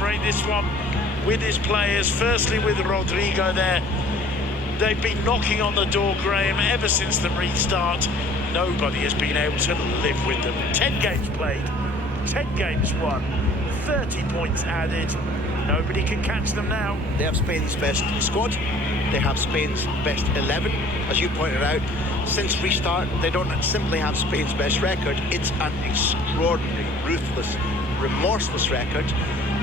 celebrate this one with his players. Firstly with Rodrigo there. They've been knocking on the door, Graham, ever since the restart. Nobody has been able to live with them. 10 games played, 10 games won, 30 points added. Nobody can catch them now. They have Spain's best squad. They have Spain's best 11. As you pointed out, since restart, they don't simply have Spain's best record. It's an extraordinary, ruthless, remorseless record.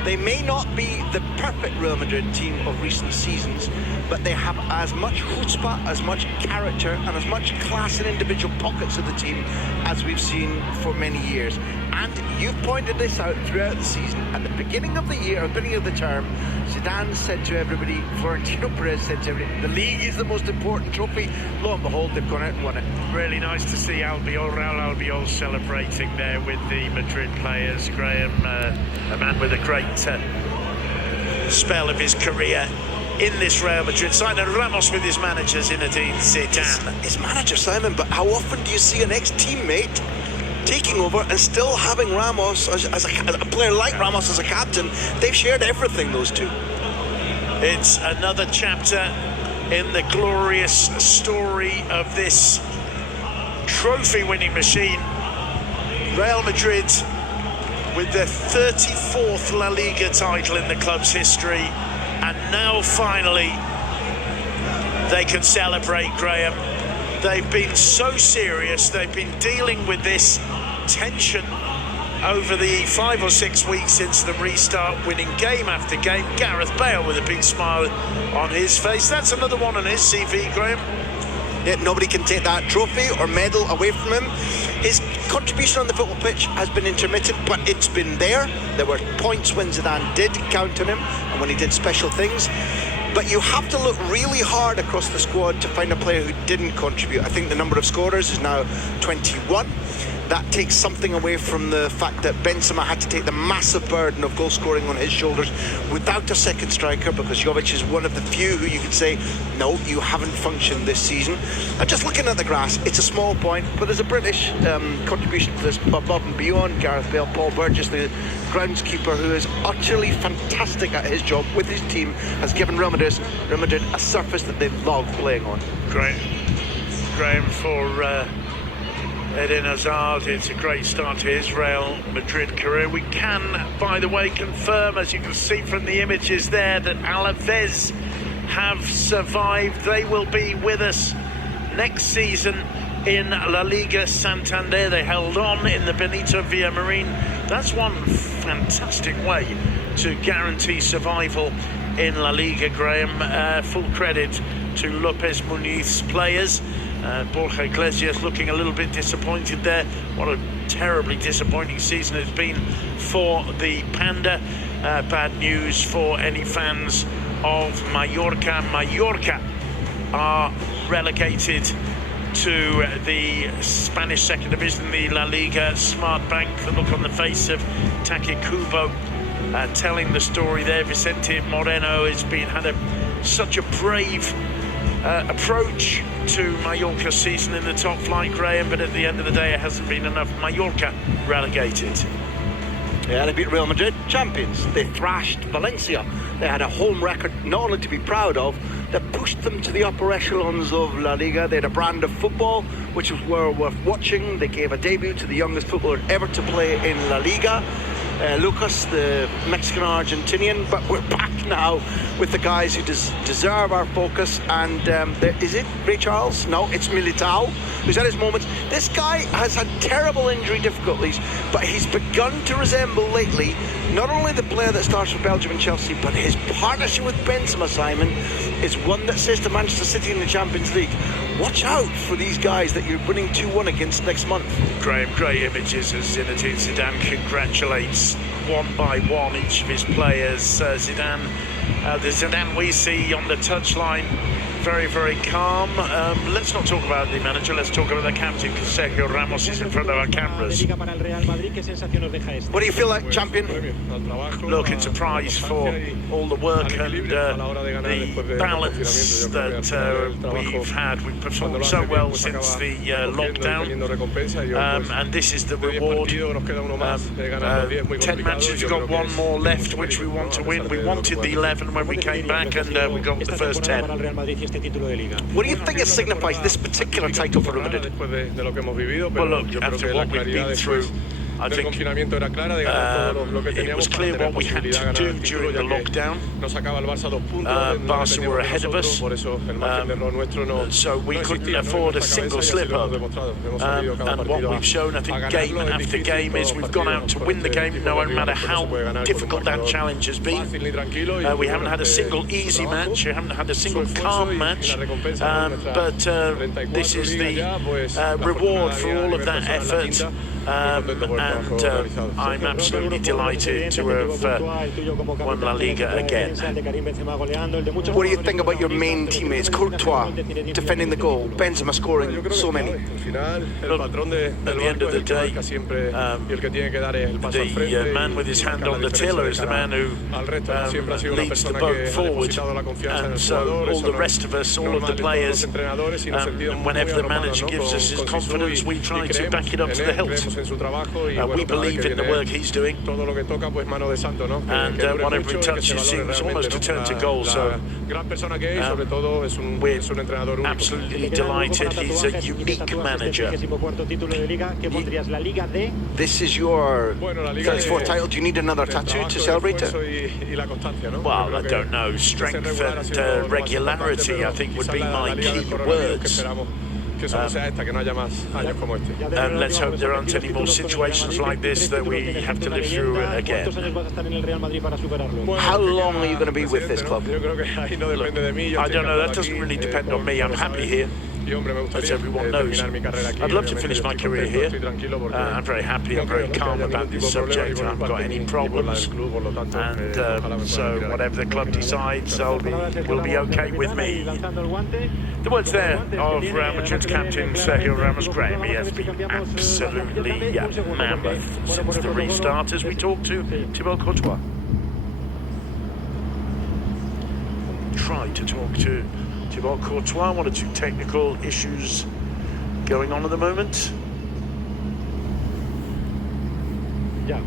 They may not be the perfect Real Madrid team of recent seasons, but they have as much chutzpah, as much character, and as much class in individual pockets of the team as we've seen for many years. And you've pointed this out throughout the season. At the beginning of the year, or beginning of the term, Zidane said to everybody, Florentino Perez said to everybody, the league is the most important trophy. Lo and behold, they've gone out and won it. Really nice to see Real Albiol celebrating there with the Madrid players. Graham, a man with a great spell of his career in this Real Madrid side, and Ramos with his manager Zinedine Zidane. His manager, Simon, but how often do you see an ex-teammate taking over and still having Ramos as a player like Ramos as a captain? They've shared everything, those two. It's another chapter in the glorious story of this trophy-winning machine. Real Madrid with their 34th La Liga title in the club's history, and now finally they can celebrate, Graham. They've been so serious, they've been dealing with this tension over the 5 or 6 weeks since the restart, winning game after game. Gareth Bale with a big smile on his face. That's another one on his CV, Graham. Yeah, nobody can take that trophy or medal away from him. His contribution on the football pitch has been intermittent, but it's been there. There were points when Zidane did count on him and when he did special things. But you have to look really hard across the squad to find a player who didn't contribute. I think the number of scorers is now 21. That takes something away from the fact that Benzema had to take the massive burden of goal scoring on his shoulders without a second striker, because Jovic is one of the few who you could say, no, you haven't functioned this season. And just looking at the grass, it's a small point, but there's a British contribution to this above and beyond Gareth Bale. Paul Burgess, the groundskeeper, who is utterly fantastic at his job with his team, has given Real Madrid a surface that they love playing on. Great. Graham, for Eden Hazard, it's a great start to his Real Madrid career. We can, by the way, confirm, as you can see from the images there, that Alaves have survived. They will be with us next season in La Liga Santander. They held on in the Benito Villamarín. That's one fantastic way to guarantee survival in La Liga, Graham. Full credit to Lopez Muniz's players. Borja Iglesias looking a little bit disappointed there. What a terribly disappointing season it's been for the Panda. Bad news for any fans of Mallorca. Mallorca are relegated to the Spanish second division, the La Liga. Smart bank. The look on the face of Take Kubo telling the story there. Vicente Moreno has had such a brave approach to Mallorca's season in the top flight, Graham, but at the end of the day it hasn't been enough. Mallorca relegated. Yeah, they beat Real Madrid, champions. They thrashed Valencia. They had a home record not only to be proud of, that pushed them to the upper echelons of La Liga. They had a brand of football which was worth watching. They gave a debut to the youngest footballer ever to play in La Liga, Lucas, the Mexican-Argentinian. But we're back now with the guys who deserve our focus. And is it Ray Charles? No, it's Militao, who's at his moments. This guy has had terrible injury difficulties, but he's begun to resemble lately not only the player that starts for Belgium and Chelsea, but his partnership with Benzema, Simon, is one that says to Manchester City in the Champions League, watch out for these guys that you're winning 2-1 against next month. Graham, great images as Zinedine Zidane congratulates one by one each of his players. Zidane, the Zidane we see on the touchline very, very calm. Let's not talk about the manager, let's talk about the captain, because Sergio Ramos is in front of our cameras. What do you feel like, champion? Look, it's a prize for all the work and the balance that we've had. We've performed so well since the lockdown, and this is the reward. 10 matches, we've got one more left, which we want to win. We wanted the 11 when we came back, and we got the first 10. What do you think it signifies, this particular title for Real Madrid? Well, look, after what we've been through, I think it was clear what we had to do during the lockdown. Barca were ahead of us, so we couldn't afford a single slip-up. And what we've shown, I think, game after game, is we've gone out to win the game, no matter how difficult that challenge has been. We haven't had a single easy match, we haven't had a single calm match, but this is the reward for all of that effort. And I'm absolutely delighted to have won La Liga again. What do you think about your main teammates? Courtois defending the goal, Benzema scoring so many. Look, at the end of the day, the man with his hand on the tiller is the man who leads the boat forward, and so all the rest of us, all of the players, whenever the manager gives us his confidence, we try to back it up to the hilt. We believe in the work he's doing, and whatever he touches seems almost to turn to goal, so we're absolutely delighted. He's a unique manager. This is your 34th title. Do you need another tattoo to celebrate it? Well, I don't know. Strength and regularity, I think, would be my key words. And let's hope there aren't any more situations like this that we have to live through again. How long are you going to be with this club? Look, I don't know, that doesn't really depend on me. I'm happy here, as everyone knows. I'd love to finish my career here. I'm very happy, I'm very calm about this subject. I haven't got any problems, and so whatever the club decides will be okay with me. The words there of Real Madrid's captain Sergio Ramos. Graham, he has been absolutely mammoth since the restart, as we talk to Thibaut Courtois. Tried to talk to Thibaut Courtois, one or two technical issues going on at the moment. Ya.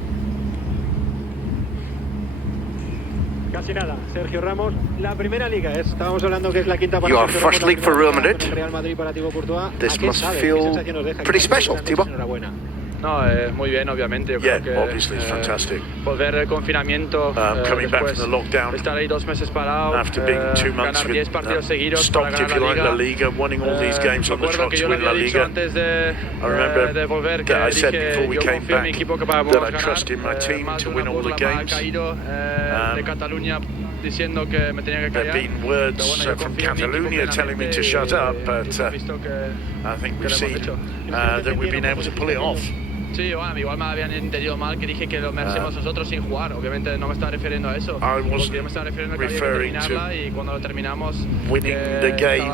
Casi nada, Sergio Ramos, la primera liga estábamos hablando que es la quinta para Your first league for Real Madrid. This ¿A qué must sabe? feel ¿Qué sensación nos deja? pretty special, Thibaut. Enhorabuena. No, muy bien, obviamente. Yo Yeah, creo que, obviously it's fantastic. volver del confinamiento, Coming back después from the lockdown, estar ahí 2 meses parado, after being 2 months ganar 10 with partidos seguidos para stopped, if ganar you like, la La Liga. Liga, winning all these games on the Recuerdo trot que to yo le win La había dicho Liga. antes I remember de volver que that I said dije, before we yo came confío en mi back equipo que that podamos I trust in my ganar. team Más to de win una all the burla me ha games. caído de Cataluña diciendo que me tenía que There have callar. been words Pero bueno, yo from confío en mi equipo Catalonia telling me to shut up, but plenamente y he visto que I think lo we've hemos seen hecho. that we've been able to pull it off. Sí, bueno, igual me habían entendido mal que dije que lo merecemos nosotros sin jugar. Obviamente no me estaba refiriendo a eso. I was Porque yo me estaba refiriendo a que había que referring terminarla y cuando lo terminamos Winning the game,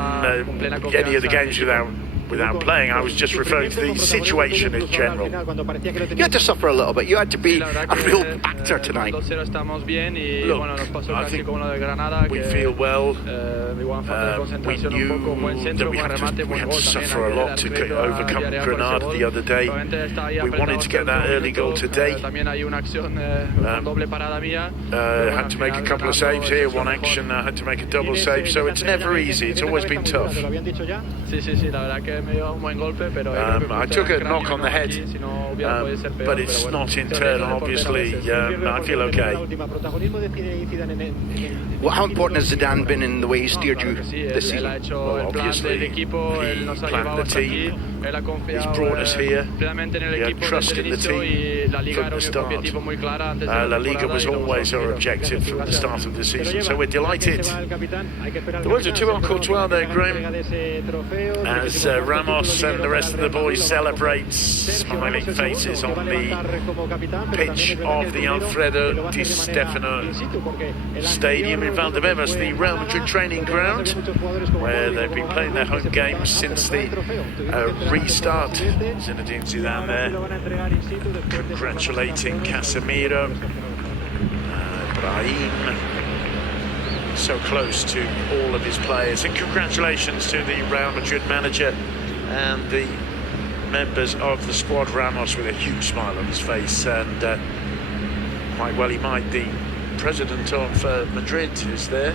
con plena any of the games confianza. without playing. I was just referring to the situation in general. You had to suffer a little bit. You had to be a real actor tonight. 2-0 estamos bien y Look, bueno, nos pasó I casi think como lo de Granada. We que, feel well. igual falta de We concentración un knew poco, buen that centro, we buen had remate, to buen gol también. suffer a lot to overcome Granada the other day. We wanted to get that early goal today. También hay una acción con doble parada mía. Had to make a couple of saves here, one action, I had to make a double save, so it's never easy, it's always been tough. Sí, la verdad que me dio un buen golpe, pero I took a knock on the head, but it's not internal, obviously. I feel okay. Well, how important has Zidane been in the way he steered you this season? Well, obviously, he planned the team, he's brought us here, he had trust in the team from the start. La Liga was always our objective from the start of the season, so we're delighted. The words of Thibaut Courtois there, Graham, as Ramos and the rest of the boys celebrate, smiling faces on the pitch of the Alfredo Di Stefano Stadium in Valdebebas, the Real Madrid training ground, where they've been playing their home games since the restart. Zinedine Zidane there, congratulating Casemiro, Brahim, so close to all of his players, and congratulations to the Real Madrid manager and the members of the squad. Ramos with a huge smile on his face, and quite well he might. The president of Madrid is there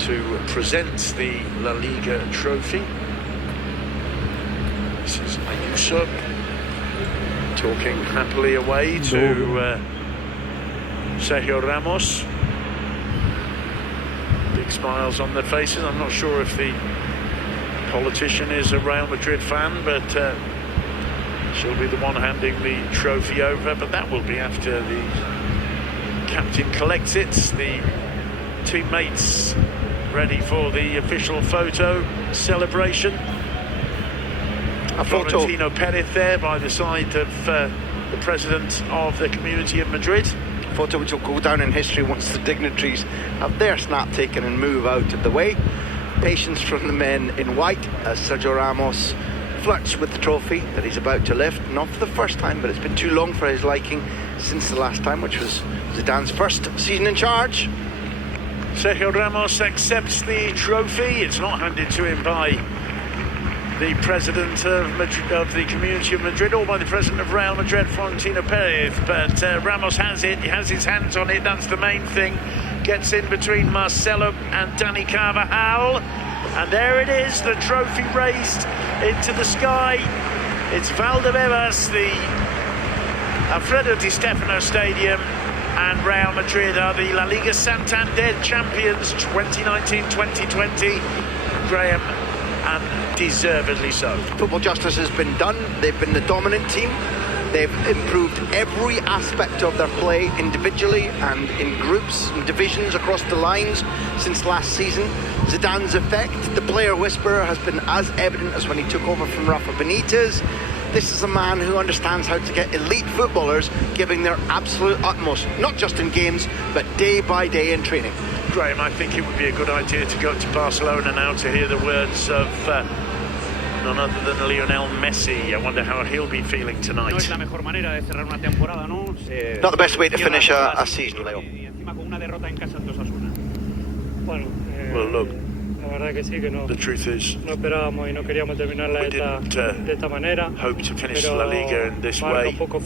to present the La Liga trophy. This is Ayuso talking happily away to Sergio Ramos. Big smiles on their faces. I'm not sure if the politician is a Real Madrid fan, but she'll be the one handing the trophy over. But that will be after the captain collects it. The teammates ready for the official photo celebration. A photo. Florentino Perez there by the side of the president of the Community of Madrid. Photo which will go down in history once the dignitaries have their snap taken and move out of the way. Patience from the men in white as Sergio Ramos flirts with the trophy that he's about to lift. Not for the first time, but it's been too long for his liking since the last time, which was Zidane's first season in charge. Sergio Ramos accepts the trophy. It's not handed to him by the president of Madrid, of the Community of Madrid, or by the president of Real Madrid, Florentino Perez, but Ramos has it. He has his hands on it. That's the main thing. Gets in between Marcelo and Dani Carvajal, and there it is, the trophy raised into the sky. It's Valdebebas, the Alfredo Di Stefano Stadium, and Real Madrid are the La Liga Santander champions 2019-2020. Graham, and deservedly so. Football justice has been done. They've been the dominant team. They've improved every aspect of their play individually and in groups and divisions across the lines since last season. Zidane's effect, the player whisperer, has been as evident as when he took over from Rafa Benitez. This is a man who understands how to get elite footballers giving their absolute utmost, not just in games, but day by day in training. Graham, I think it would be a good idea to go to Barcelona now to hear the words of none other than Lionel Messi. I wonder how he'll be feeling tonight. Not the best way to finish a season, Leo. Well, look, La verdad que sí, que no, the truth is, no esperábamos y no queríamos terminarla we de esta manera. hope to finish Pero La Liga in this marca way, un poco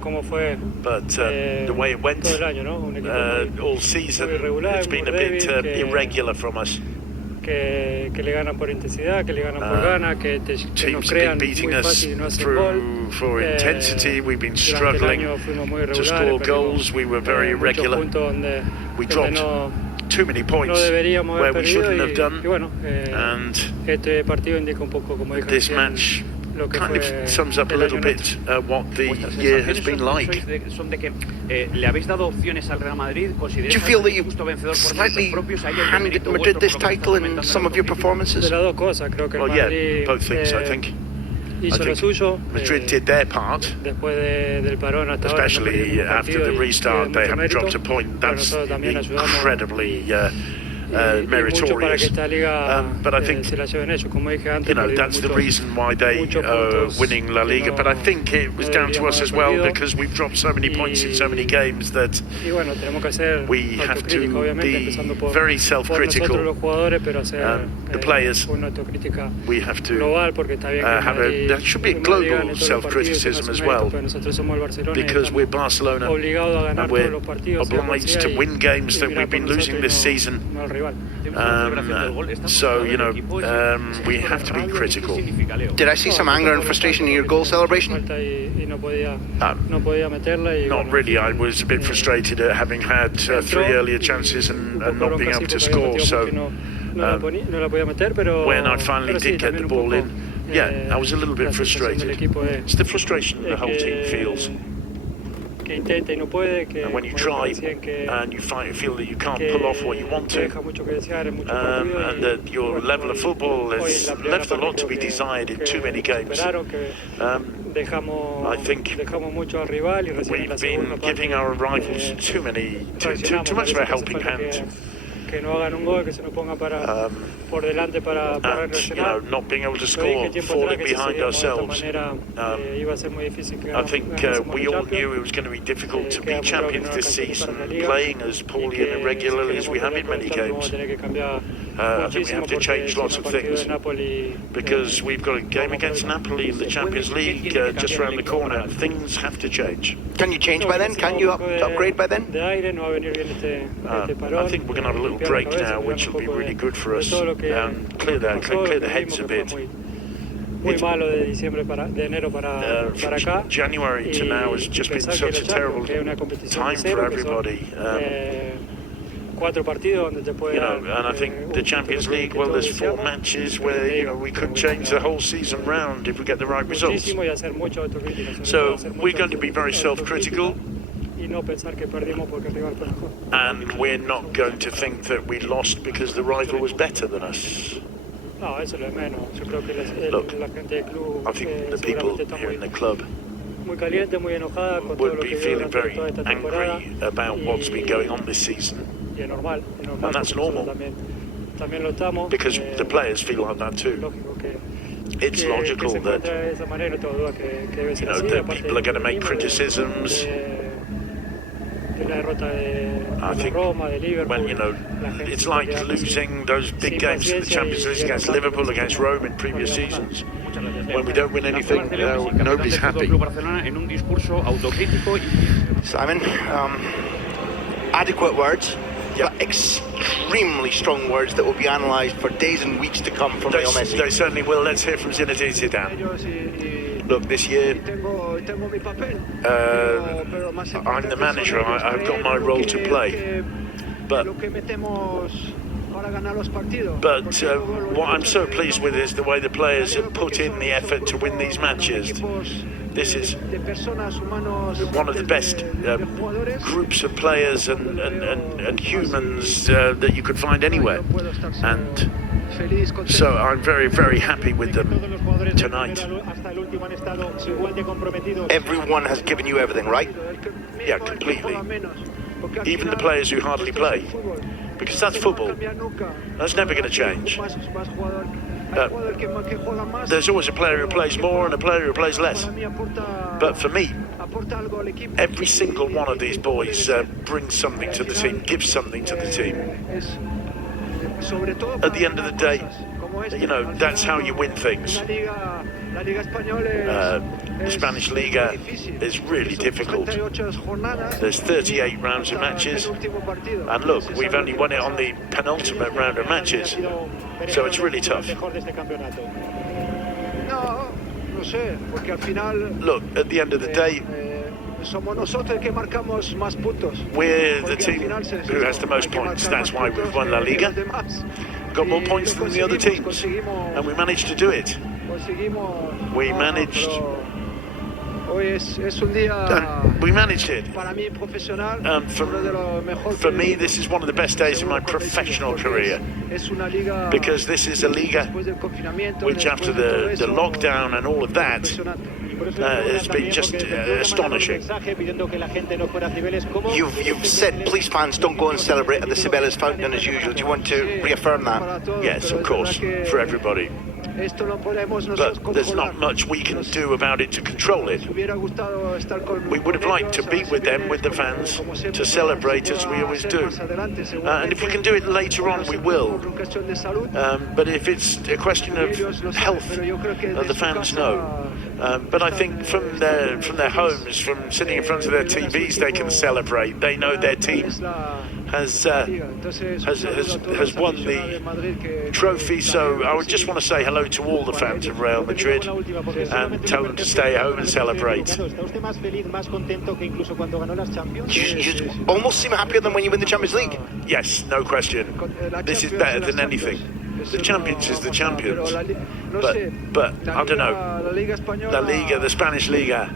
cómo fue but the way it went todo el año, ¿no? Un equipo all season, muy irregular, it's been a muy bit débil, irregular from us. que le ganan por intensidad, que le ganan por ganas, que nos Teams have crean been beating muy us fácil y no hacen gol. through for intensity. We've been Durante el struggling año fuimos muy to irregulares, score perdimos, goals. We were very muchos irregular. puntos donde We dropped no too many points no deberíamos where haber we perdido shouldn't have y done, bueno, and este partido indica un poco, como dije this recién, match lo que kind fue of sums up a el little año bit what the year has been like. Son de que le habéis dado opciones al Real Madrid. Do you feel that you've slightly handed Madrid this title in some of your de performances? las dos cosas. Creo que el Well, yeah, Madrid both things, I think. I hizo lo think suyo. Madrid did their part, Después del parón hasta ahora, no especially perdimos after partido the y restart. tiene They mucho haven't mérito. dropped a point. Pero That's nosotros también ayudamos incredibly y mucho para que meritorious. esta liga But I think, se la lleven ellos. Como dije antes, you know, perdimos that's the muchos- reason why they muchos are puntos winning La que Liga. no- But I think it was no down to us deberíamos as haber well, perdido. because we've dropped so many points in so many games that Y bueno, tenemos que ser we have to autocríticos, obviamente, be empezando por very nosotros self-critical. los jugadores, pero hacer The players, una autocrítica we have to global, porque está bien que el have Madrid- there should be a el Madrid global gane todos los partidos, self-criticism tenga as su well, mérito, pero nosotros somos el Barcelona y because estamos we're Barcelona obligados a ganar and we're todos los partidos, sea cual obliged sea, to y- win games y that mirar we've been por losing nosotros this y no- season. no al rival. So, you know, we have to be critical. Did I see some anger and frustration in your goal celebration? Falta y no podía meterla y Not bueno, really. I was a bit frustrated at having had three earlier chances and not being able to score. So no la podía meter, pero when I finally pero sí, did get the también un ball poco, in, yeah, I was a little bit la sensación del frustrated. equipo It's the frustration the whole team feels. que intenta y no puede, que And when you como try decían, que and you feel that you can't pull off what you want to, deja mucho que desear en muchos partidos, and that your bueno, level of football hoy has en la primera left a parte lot to creo be que desired in too many games. superaron, que I think dejamos mucho al rival y recién en la we've segunda been parte giving our rivals too much of a helping hand. Que no hagan un gol, que se nos pongan por delante para And, reaccionar. not being able to Lo score, dije tiempo falling atrás que si behind seguíamos de esta ourselves. manera iba a ser muy difícil que I think ganásemos we la all Champions. knew it was going to be difficult to be Queda muy claro que champions no this alcanzamos season, para la Liga playing as y poorly que and irregularly as we have in many games. Tener que cambiar I think we muchísimo have to porque change lots of el partido things de Napoli, because we've got a game against Napoli in the Champions League just around the corner. Things have to change. Can you change by then? Can you upgrade by then? de aire, no va a venir bien este parón. I think we're going to have a little limpiar la break cabeza, now, olvidarnos which un will be poco really good for us. de todo lo que Clear pasó, the que heads a vimos que bit. fue muy malo de diciembre de enero para acá. January to now has just been pensar such que a la Champions, terrible que es una competición time de cero, for que son, everybody. 4 partidos donde te puede dar, And I think the Champions League, well, there's 4 matches where we could change the whole season round if we get the right results. muchísimo y hacer mucho autocrítica, So hacer we're mucho going to be very self-critical, y no pensar que perdimos porque el rival fue mejor. and we're not going to think that we lost because the rival was better than us. No, eso es lo de menos. Yo creo que Look, la gente del club I think the people seguramente está here in the club muy caliente, muy enojada con todo would lo be que vio feeling durante very toda esta temporada. angry about what's been going on this season, Y es normal, and that's porque normal. nosotros también lo estamos. because the players feel like that too. Lógico que It's logical se that encuentra de esa manera, no tengo duda que debe ser así. that aparte people are going to make del criticisms. de la derrota I de think Roma, de Liverpool. when la gente it's se like queda losing those big sin games in the paciencia Champions y League against enojado Liverpool, porque against no Rome in previous podíamos ganar. seasons. When we don't win anything, nobody's happy. Club Barcelona en un discurso autocrítico y Simon, adequate words, but extremely strong words that will be analysed for days and weeks to come from Lionel Messi. They certainly will. Let's hear from Zinedine Zidane. Look, this year, I'm the manager. I've got my role to play. But what I'm so pleased with is the way the players have put in the effort to win these matches. This is one of the best groups of players and humans that you could find anywhere. And so I'm very, very happy with them tonight. Everyone has given you everything, right? Yeah, completely. Even the players who hardly play. Because that's football. That's never going to change. There's always a player who plays more and a player who plays less. But for me, every single one of these boys brings something to the team, gives something to the team. At the end of the day, that's how you win things. The Spanish Liga is really difficult. There's 38 rounds of matches, and look, we've only won it on the penultimate round of matches, so it's really tough. Look, at the end of the day, we're the team who has the most points. That's why we've won LaLiga. Got more points than the other teams, and we managed to do it. We managed. And we managed it. And for me, this is one of the best days of my professional career, because this is a Liga which, after the lockdown and all of that, has been just astonishing. You've said police fans don't go and celebrate at the Cibeles fountain as usual. Do you want to reaffirm that? Yes, of course, for everybody. But there's not much we can do about it to control it. We would have liked to be with them, with the fans, to celebrate as we always do. And if we can do it later on, we will. But if it's a question of health, the fans know. But I think from their homes, from sitting in front of their TVs, they can celebrate. They know their team has won the trophy. So I would just want to say hello to all the fans of Real Madrid and tell them to stay home and celebrate. You almost seem happier than when you win the Champions League. Yes, no question. This is better than anything. The Champions is the Champions. But I don't know. La Liga, the Spanish Liga,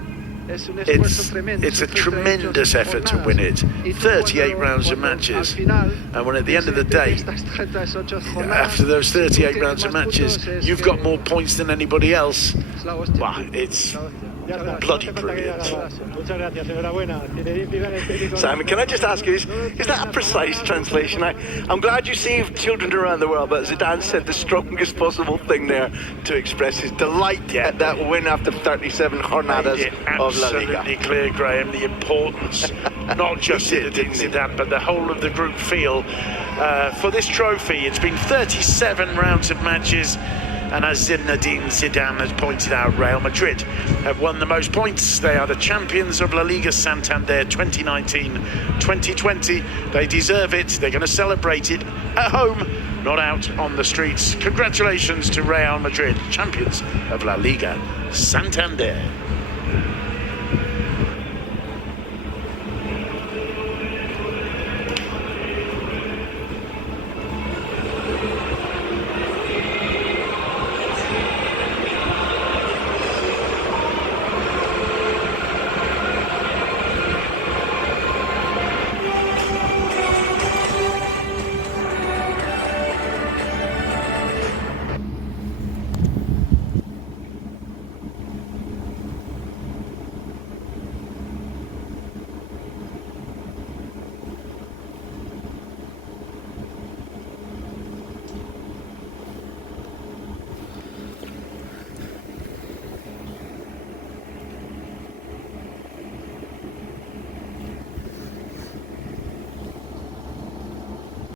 It's a tremendous effort to win it. 38 rounds of matches, and when at the end of the day, after those 38 rounds of matches, you've got more points than anybody else. Wow, it's bloody brilliant. Simon, can I just ask you, is that a precise translation? I'm glad you saved children around the world, but Zidane said the strongest possible thing there to express his delight at that win after 37 jornadas of La Liga. Absolutely clear, Graham, the importance, not just Zidane, but the whole of the group feel for this trophy. It's been 37 rounds of matches. And as Zinedine Zidane has pointed out, Real Madrid have won the most points. They are the champions of LaLiga Santander 2019-2020. They deserve it. They're going to celebrate it at home, not out on the streets. Congratulations to Real Madrid, champions of La Liga Santander.